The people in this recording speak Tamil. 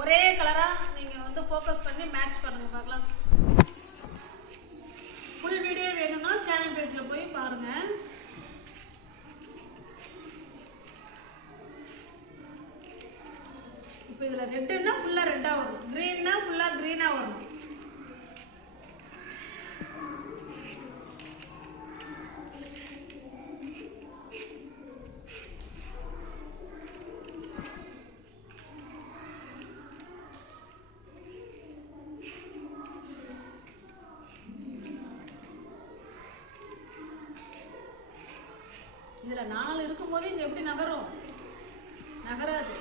ஒரே கலராக நீங்கள் வந்து ஃபோக்கஸ் பண்ணி மேட்ச் பண்ணுங்கள் பார்க்கலாம். ஃபுல் வீடியோ வேணும்னா சேனல் பேஜில் போய் பாருங்கள். இப்போ இதில் ரெட்டுன்னா ஃபுல்லாக ரெட்டாக வரும், க்ரீன்னா ஃபுல்லாக க்ரீனாக வரும். இதில் 4 இருக்கும்போது இங்கே எப்படி நகரும்? நகராது.